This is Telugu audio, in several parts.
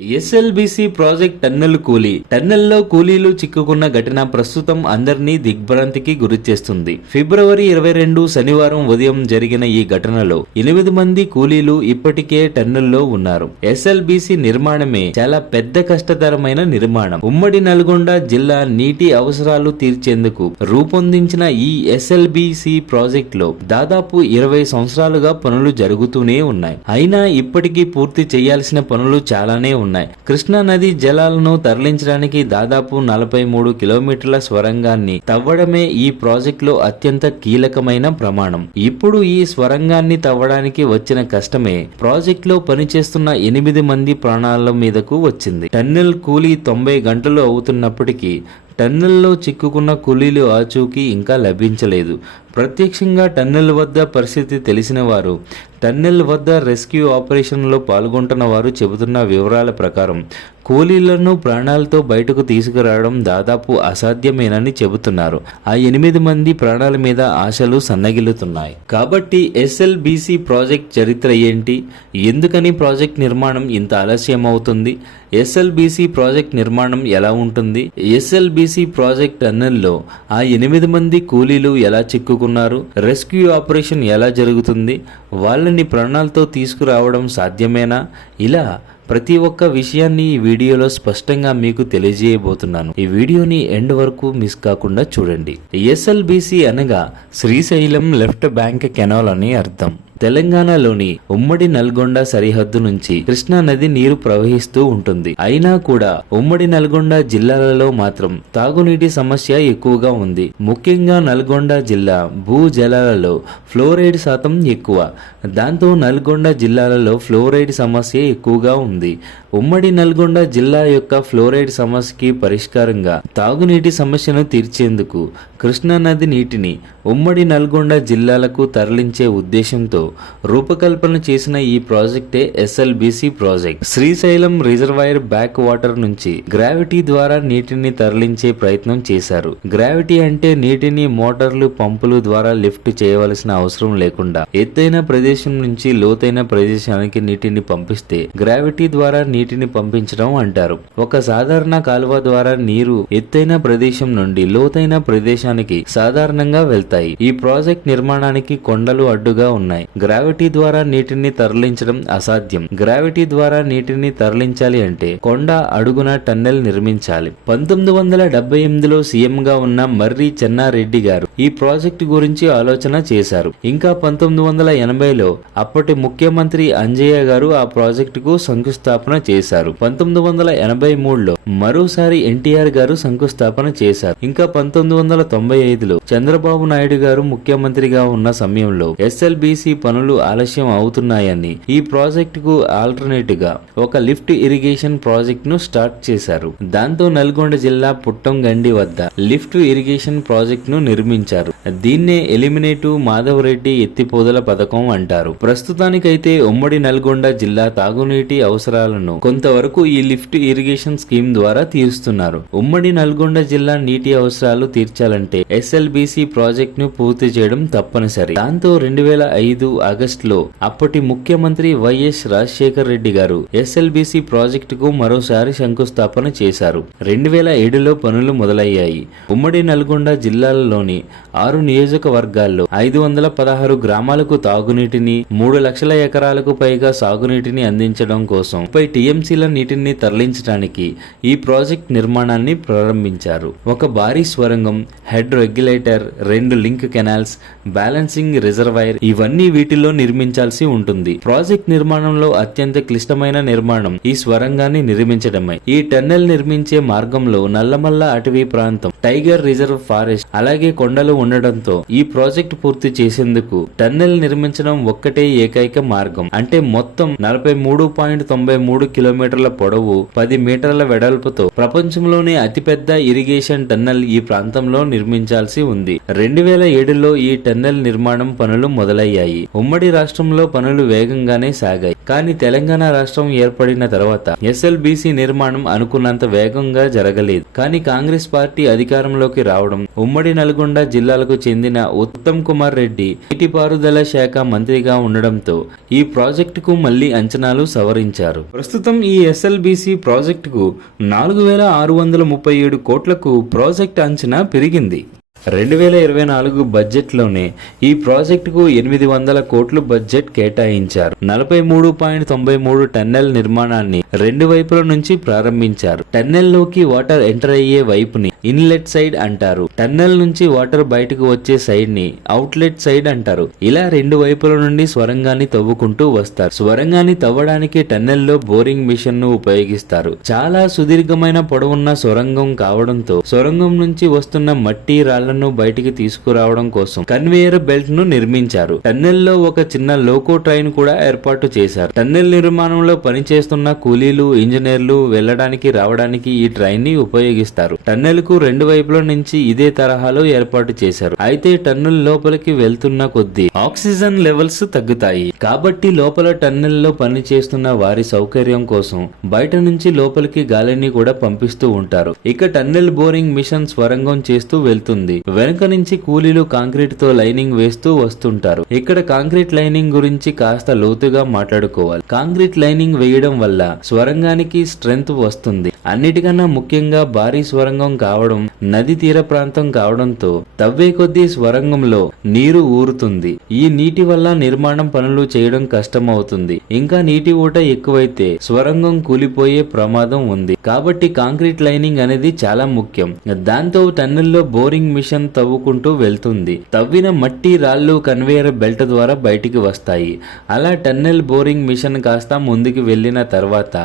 ఎస్ఎల్బిసి ప్రాజెక్ట్ టన్నెల్ కూలీ. టన్నెల్లో కూలీలు చిక్కుకున్న ఘటన ప్రస్తుతం అందరినీ దిగ్భ్రాంతికి గురిచేస్తుంది. ఫిబ్రవరి ఇరవై రెండు శనివారం ఉదయం జరిగిన ఈ ఘటనలో ఎనిమిది మంది కూలీలు ఇప్పటికే టన్నెల్లో ఉన్నారు. ఎస్ఎల్బిసి నిర్మాణమే చాలా పెద్ద కష్టతరమైన నిర్మాణం. ఉమ్మడి నల్గొండ జిల్లా నీటి అవసరాలు తీర్చేందుకు రూపొందించిన ఈ ఎస్ఎల్బిసి ప్రాజెక్ట్లో దాదాపు ఇరవై సంవత్సరాలుగా పనులు జరుగుతూనే ఉన్నాయి. అయినా ఇప్పటికీ పూర్తి చేయాల్సిన పనులు చాలానే ఉన్నాయి. కృష్ణా నది జలాలను తరలించడానికి దాదాపు నలభై మూడు కిలోమీటర్ల స్వరంగాన్ని తవ్వడమే ఈ ప్రాజెక్టులో అత్యంత కీలకమైన ప్రమాణం. ఇప్పుడు ఈ స్వరంగాన్ని తవ్వడానికి వచ్చిన కష్టమే ప్రాజెక్టులో పనిచేస్తున్న ఎనిమిది మంది ప్రాణాల మీదకు వచ్చింది. టన్నెల్ కూలీ తొంభై గంటలు అవుతున్నప్పటికీ టన్నెల్లో చిక్కుకున్న కూలీలు ఆచూకీ ఇంకా లభించలేదు. ప్రత్యక్షంగా టన్నెల్ వద్ద పరిస్థితి తెలిసిన వారు టన్నెల్ వద్ద రెస్క్యూ ఆపరేషన్లో పాల్గొంటున్న వారు చెబుతున్న వివరాల ప్రకారం కూలీలను ప్రాణాలతో బయటకు తీసుకురావడం దాదాపు అసాధ్యమేనని చెబుతున్నారు. ఆ ఎనిమిది మంది ప్రాణాల మీద ఆశలు సన్నగిల్లుతున్నాయి. కాబట్టి ఎస్ఎల్బిసి ప్రాజెక్ట్ చరిత్ర ఏంటి? ఎందుకని ప్రాజెక్ట్ నిర్మాణం ఇంత ఆలస్యం అవుతుంది? ఎస్ఎల్బిసి ప్రాజెక్ట్ నిర్మాణం ఎలా ఉంటుంది? ఎస్ఎల్బిసి ప్రాజెక్ట్ టన్నెల్లో ఆ ఎనిమిది మంది కూలీలు ఎలా చిక్కు చిక్కుకున్నారు రెస్క్యూ ఆపరేషన్ ఎలా జరుగుతుంది? వాళ్ళని ప్రాణాలతో తీసుకురావడం సాధ్యమేనా? ఇలా ప్రతి ఒక్క విషయాన్ని ఈ వీడియోలో స్పష్టంగా మీకు తెలియజేయబోతున్నాను. ఈ వీడియోని ఎండ్ వరకు మిస్ కాకుండా చూడండి. ఎస్ఎల్బిసి అనగా శ్రీశైలం లెఫ్ట్ బ్యాంక్ కెనాల్ అని అర్థం. తెలంగాణలోని ఉమ్మడి నల్గొండ సరిహద్దు నుంచి కృష్ణా నది నీరు ప్రవహిస్తూ ఉంటుంది. అయినా కూడా ఉమ్మడి నల్గొండ జిల్లాలలో మాత్రం తాగునీటి సమస్య ఎక్కువగా ఉంది. ముఖ్యంగా నల్గొండ జిల్లా భూ జలాలలో ఫ్లోరైడ్ శాతం ఎక్కువ. దాంతో నల్గొండ జిల్లాలలో ఫ్లోరైడ్ సమస్య ఎక్కువగా ఉంది. ఉమ్మడి నల్గొండ జిల్లా యొక్క ఫ్లోరైడ్ సమస్యకి పరిష్కారంగా తాగునీటి సమస్యను తీర్చేందుకు కృష్ణా నది నీటిని ఉమ్మడి నల్గొండ జిల్లాలకు తరలించే ఉద్దేశంతో రూపకల్పన చేసిన ఈ ప్రాజెక్టే SLBC project. Srisailam reservoir back water నుంచి గ్రావిటీ ద్వారా నీటిని తరలించే ప్రయత్నం చేశారు. గ్రావిటీ అంటే నీటిని మోటార్లు పంపులు ద్వారా లిఫ్ట్ చేయవలసిన అవసరం లేకుండా ఎత్తైన ప్రదేశం నుంచి లోతైన ప్రదేశానికి నీటిని పంపిస్తే గ్రావిటీ ద్వారా నీటిని పంపించడం అంటారు. ఒక సాధారణ కాలువ ద్వారా నీరు ఎత్తైన ప్రదేశం నుండి లోతైన ప్రదేశానికి సాధారణంగా వెళ్తాయి. ఈ ప్రాజెక్ట్ నిర్మాణానికి కొండలు అడ్డుగా ఉన్నాయి. గ్రావిటీ ద్వారా నీటిని తరలించడం అసాధ్యం. గ్రావిటీ ద్వారా నీటిని తరలించాలి అంటే కొండ అడుగున టన్నెల్ నిర్మించాలి. పంతొమ్మిది వందల డెబ్బై ఎనిమిదిలో సీఎం గా ఉన్న మర్రి చెన్నారెడ్డి గారు ఈ ప్రాజెక్టు గురించి ఆలోచన చేశారు. ఇంకా పంతొమ్మిది వందల ఎనభైలో అప్పటి ముఖ్యమంత్రి అంజయ్య గారు ఆ ప్రాజెక్టుకు శంకుస్థాపన చేశారు. పంతొమ్మిది వందల ఎనభై మూడులో మరోసారి ఎన్టీఆర్ గారు శంకుస్థాపన చేశారు. ఇంకా పంతొమ్మిది వందల తొంభై ఐదులో చంద్రబాబు నాయుడు గారు ముఖ్యమంత్రిగా ఉన్న సమయంలో ఎస్ఎల్బిసి పనులు ఆలస్యం అవుతున్నాయని ఈ ప్రాజెక్టుకు ఆల్టర్నేట్గా ఒక లిఫ్ట్ ఇరిగేషన్ ప్రాజెక్ట్ను స్టార్ట్ చేశారు. దాంతో నల్గొండ జిల్లా పుట్టంగండి వద్ద లిఫ్ట్ ఇరిగేషన్ ప్రాజెక్ట్ను నిర్మించారు. దీన్నే ఎలిమినేటు మాధవరెడ్డి ఎత్తిపోదల పథకం అంటారు. ప్రస్తుతానికైతే ఉమ్మడి నల్గొండ జిల్లా తాగునీటి అవసరాలను కొంతవరకు ఈ లిఫ్ట్ ఇరిగేషన్ స్కీమ్ ద్వారా తీరుస్తున్నారు. ఉమ్మడి నల్గొండ జిల్లా నీటి అవసరాలు తీర్చాలంటే ఎస్ఎల్బిసి ప్రాజెక్ట్ను పూర్తి చేయడం తప్పనిసరి. దాంతో రెండు వేల ఐదు ఆగస్టులో. అప్పటి ముఖ్యమంత్రి వైఎస్ రాజశేఖర్ రెడ్డి గారు ఎస్ఎల్బిసి ప్రాజెక్టుకు మరోసారి శంకుస్థాపన చేశారు. రెండు వేల ఏడులో పనులు మొదలయ్యాయి. ఉమ్మడి నల్గొండ జిల్లాలలోని ఆరు నియోజకవర్గాల్లో ఐదు వందల పదహారు గ్రామాలకు తాగునీటిని మూడు లక్షల ఎకరాలకు పైగా సాగునీటిని అందించడం కోసం ముప్పై టీఎంసీల నీటిని తరలించడానికి ఈ ప్రాజెక్ట్ నిర్మాణాన్ని ప్రారంభించారు. ఒక భారీ స్వరంగం హెడ్ రెగ్యులేటర్ రెండు లింక్ కెనాల్స్ బ్యాలెన్సింగ్ రిజర్వాయర్ ఇవన్నీ వీటిలో నిర్మించాల్సి ఉంటుంది. ప్రాజెక్ట్ నిర్మాణంలో అత్యంత క్లిష్టమైన నిర్మాణం ఈ స్వరంగాన్ని నిర్మించడమే. ఈ టన్నెల్ నిర్మించే మార్గంలో నల్లమల్ల అటవీ ప్రాంతం టైగర్ రిజర్వ్ ఫారెస్ట్ అలాగే కొండలు ఉండడంతో ఈ ప్రాజెక్ట్ పూర్తి చేసేందుకు టన్నెల్ నిర్మించడం ఒక్కటే ఏకైక మార్గం. అంటే మొత్తం నలభై మూడు పాయింట్ తొంభై మూడు కిలోమీటర్ల పొడవు పది మీటర్ల వెడల్పుతో ప్రపంచంలోనే అతిపెద్ద ఇరిగేషన్ టన్నెల్ ఈ ప్రాంతంలో నిర్మించాల్సి ఉంది. రెండు వేల ఏడులో ఈ టన్నెల్ నిర్మాణం పనులు మొదలయ్యాయి. ఉమ్మడి రాష్ట్రంలో పనులు వేగంగానే సాగాయి. కానీ తెలంగాణ రాష్ట్రం ఏర్పడిన తర్వాత ఎస్ఎల్బీసీ నిర్మాణం అనుకున్నంత వేగంగా జరగలేదు. కానీ కాంగ్రెస్ పార్టీ అధికారంలోకి రావడం ఉమ్మడి నల్గొండ జిల్లాలకు చెందిన ఉత్తమ్ కుమార్ రెడ్డి నీటిపారుదల శాఖ మంత్రిగా ఉండడంతో ఈ ప్రాజెక్టుకు మళ్ళీ అంచనాలు సవరించారు. ప్రస్తుతం ఈ ఎస్ఎల్బీసీ ప్రాజెక్టుకు నాలుగు వేల ఆరు వందల ముప్పై ఏడు కోట్లకు ప్రాజెక్ట్ అంచనా పెరిగింది. రెండు వేల ఇరవై నాలుగు బడ్జెట్లోనే ఈ ప్రాజెక్టుకు ఎనిమిది వందల కోట్లు బడ్జెట్ కేటాయించారు. నలభై మూడు పాయింట్ తొంభై మూడు టన్నెల్ నిర్మాణాన్ని రెండు వైపుల నుంచి ప్రారంభించారు. టన్నెల్లోకి వాటర్ ఎంటర్ అయ్యే వైపుని ఇన్లెట్ సైడ్ అంటారు. టన్నెల్ నుంచి వాటర్ బయటకు వచ్చే సైడ్ని అవుట్లెట్ సైడ్ అంటారు. ఇలా రెండు వైపుల నుండి స్వరంగాన్ని తవ్వుకుంటూ వస్తారు. స్వరంగాన్ని తవ్వడానికి టన్నెల్లో బోరింగ్ మిషన్ను ఉపయోగిస్తారు. చాలా సుదీర్ఘమైన పొడవున్న సొరంగం కావడంతో సొరంగం నుంచి వస్తున్న మట్టి రాళ్ళను బయటికి తీసుకురావడం కోసం కన్వేయర్ బెల్ట్ను నిర్మించారు. టన్నెల్లో ఒక చిన్న లోకో ట్రైన్ కూడా ఏర్పాటు చేశారు. టన్నెల్ నిర్మాణంలో పనిచేస్తున్న కూలీలు ఇంజనీర్లు వెళ్ళడానికి రావడానికి ఈ ట్రైన్ని ఉపయోగిస్తారు. టన్నెల్కు రెండు వైపుల నుంచి ఇదే తరహాలో ఏర్పాటు చేశారు. అయితే టన్నెల్ లోపలికి వెళ్తున్న కొద్దీ ఆక్సిజన్ లెవెల్స్ తగ్గుతాయి. కాబట్టి లోపల టన్నెల్లో పని చేస్తున్న వారి సౌకర్యం కోసం బయట నుంచి లోపలికి గాలిని కూడా పంపిస్తూ ఉంటారు. ఇక టన్నెల్ బోరింగ్ మిషన్ స్వరంగం చేస్తూ వెళ్తుంది. వెనుక నుంచి కూలీలు కాంక్రీట్తో లైనింగ్ వేస్తూ వస్తుంటారు. ఇక్కడ కాంక్రీట్ లైనింగ్ గురించి కాస్త లోతుగా మాట్లాడుకోవాలి. కాంక్రీట్ లైనింగ్ వేయడం వల్ల స్వరంగానికి స్ట్రెంగ్త్ వస్తుంది. అన్నిటికన్నా ముఖ్యంగా భారీ స్వరంగం కావడం నది తీర ప్రాంతం కావడంతో తవ్వే కొద్దీ స్వరంగంలో నీరు ఊరుతుంది. ఈ నీటి వల్ల నిర్మాణం పనులు చేయడం కష్టమవుతుంది. ఇంకా నీటి ఊట ఎక్కువైతే స్వరంగం కూలిపోయే ప్రమాదం ఉంది. కాబట్టి కాంక్రీట్ లైనింగ్ అనేది చాలా ముఖ్యం. దాంతో టన్నెల్లో బోరింగ్ మిషన్ తవ్వుకుంటూ వెళ్తుంది. తవ్విన మట్టి రాళ్ళు కన్వేయర్ బెల్ట్ ద్వారా బయటికి వస్తాయి. అలా టన్నెల్ బోరింగ్ మిషన్ కాస్త ముందుకు వెళ్ళిన తర్వాత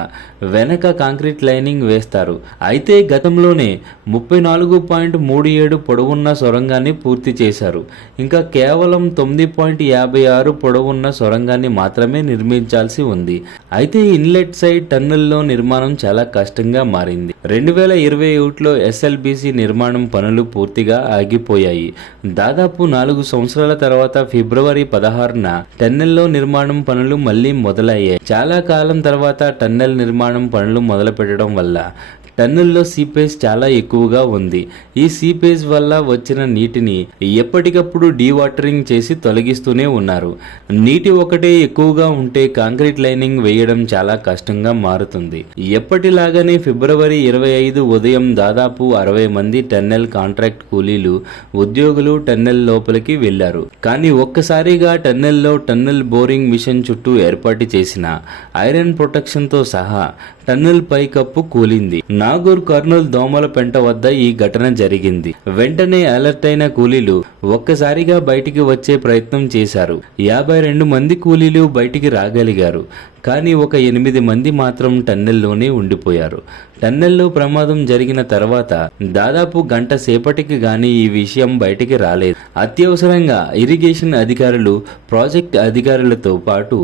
వెనక కాంక్రీట్ లైనింగ్ వేస్తారు. అయితే గతంలోనే ముప్పై నాలుగు పాయింట్ మూడు ఏడు పొడవున్న సొరంగాన్ని పూర్తి చేశారు. ఇంకా కేవలం తొమ్మిది పాయింట్ యాభై ఆరు పొడవున్న సొరంగాన్ని మాత్రమే నిర్మించాల్సి ఉంది. అయితే ఇన్లెట్ సైడ్ టన్నెల్లో నిర్మాణం చాలా కష్టంగా మారింది. రెండు వేల ఇరవై ఒకటిలో ఎస్ఎల్బిసి నిర్మాణం పనులు పూర్తిగా ఆగిపోయాయి. దాదాపు నాలుగు సంవత్సరాల తర్వాత ఫిబ్రవరి పదహారున టన్నెల్లో నిర్మాణం పనులు మళ్ళీ మొదలయ్యాయి. చాలా కాలం తర్వాత టన్నెల్ నిర్మాణం పనులు మొదలు పెట్టడం వల్ల టన్నుల్లో సీపేజ్ చాలా ఎక్కువగా ఉంది. ఈ సీపేజ్ వల్ల వచ్చిన నీటిని ఎప్పటికప్పుడు డీవాటరింగ్ చేసి తొలగిస్తూనే ఉన్నారు. నీటి ఒకటే ఎక్కువగా ఉంటే కాంక్రీట్ లైనింగ్ వేయడం చాలా కష్టంగా మారుతుంది. ఎప్పటిలాగానే ఫిబ్రవరి ఇరవై ఐదు ఉదయం దాదాపు అరవై మంది టన్నెల్ కాంట్రాక్ట్ కూలీలు ఉద్యోగులు టన్నెల్ లోపలికి వెళ్ళారు కానీ ఒక్కసారిగా టన్నెల్లో టన్నెల్ బోరింగ్ మిషన్ చుట్టూ ఏర్పాటు చేసిన ఐరన్ ప్రొటెక్షన్తో సహా టన్నెల్ పైకప్పు కూలింది. నాగూర్ కర్నూల్ దోమల పెంట వద్ద ఈ ఘటన జరిగింది. వెంటనే అలర్ట్ అయిన కూలీలు ఒక్కసారిగా బయటికి వచ్చే ప్రయత్నం చేశారు. యాభై రెండు మంది కూలీలు బయటికి రాగలిగారు. కానీ ఒక ఎనిమిది మంది మాత్రం టన్నెల్లోనే ఉండిపోయారు. టన్నెల్లో ప్రమాదం జరిగిన తర్వాత దాదాపు గంట సేపటికి గాని ఈ విషయం బయటికి రాలేదు. అత్యవసరంగా ఇరిగేషన్ అధికారులు ప్రాజెక్ట్ అధికారులతో పాటు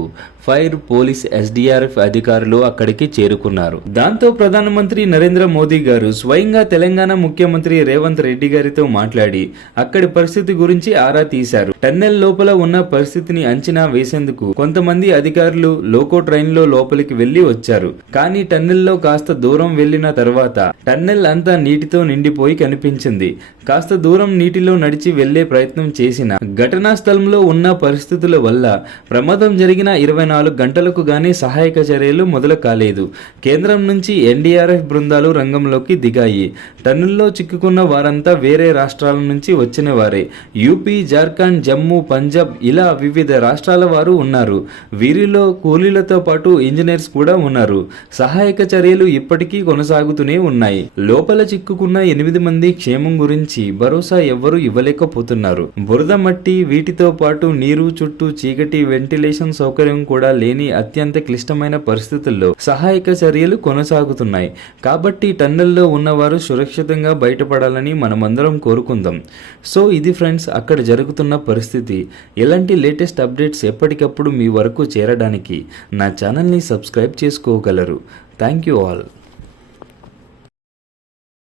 ఫైర్ పోలీస్ ఎస్డిఆర్ఎఫ్ అధికారులు అక్కడికి చేరుకున్నారు. దాంతో ప్రధానమంత్రి నరేంద్ర మోదీ గారు స్వయంగా తెలంగాణ ముఖ్యమంత్రి రేవంత్ రెడ్డి గారితో మాట్లాడి అక్కడి పరిస్థితి గురించి ఆరా తీశారు. టన్నెల్ లోపల ఉన్న పరిస్థితిని అంచనా వేసేందుకు కొంతమంది అధికారులు లోకో ట్రైన్లో లోపలికి వెళ్ళి వచ్చారు. కానీ టన్నెల్లో కాస్త దూరం వెళ్ళిన తర్వాత టన్నెల్ అంతా నీటితో నిండిపోయి కనిపించింది. కాస్త దూరం నీటిలో నడిచి వెళ్ళే ప్రయత్నం చేసిన ఘటనా స్థలంలో ఉన్న పరిస్థితుల వల్ల ప్రమాదం జరిగిన ఇరవై నాలుగు గంటలకు గానీ సహాయక చర్యలు మొదలు కాలేదు. కేంద్రం నుంచి ఎన్డీఆర్ఎఫ్ బృందాలు రంగంలోకి దిగాయి. టన్నుల్లో చిక్కుకున్న వారంతా వేరే రాష్ట్రాల నుంచి వచ్చిన వారే. యూపీ జార్ఖండ్ జమ్మూ పంజాబ్ ఇలా వివిధ రాష్ట్రాల వారు ఉన్నారు. వీరిలో కూలీలతో పాటు ఇంజనీర్స్ కూడా ఉన్నారు. సహాయక చర్యలు ఇప్పటికీ కొనసాగుతూనే ఉన్నాయి. లోపల చిక్కుకున్న ఎనిమిది మంది క్షేమం గురించి భరోసా ఎవ్వరూ ఇవ్వలేకపోతున్నారు. బురద మట్టి వీటితో పాటు నీరు చుట్టూ చీకటి వెంటిలేషన్ సౌకర్యం కూడా లేని అత్యంత క్లిష్టమైన పరిస్థితుల్లో సహాయక చర్యలు కొనసాగుతున్నాయి. కాబట్టి టన్నెల్లో ఉన్నవారు సురక్షితంగా బయటపడాలని మనమందరం కోరుకుందాం. సో ఇది ఫ్రెండ్స్ అక్కడ జరుగుతున్న పరిస్థితి. ఇలాంటి లేటెస్ట్ అప్డేట్స్ ఎప్పటికప్పుడు మీ వరకు చేరడానికి నా ఛానల్ని సబ్స్క్రైబ్ చేసుకోగలరు. Thank you all.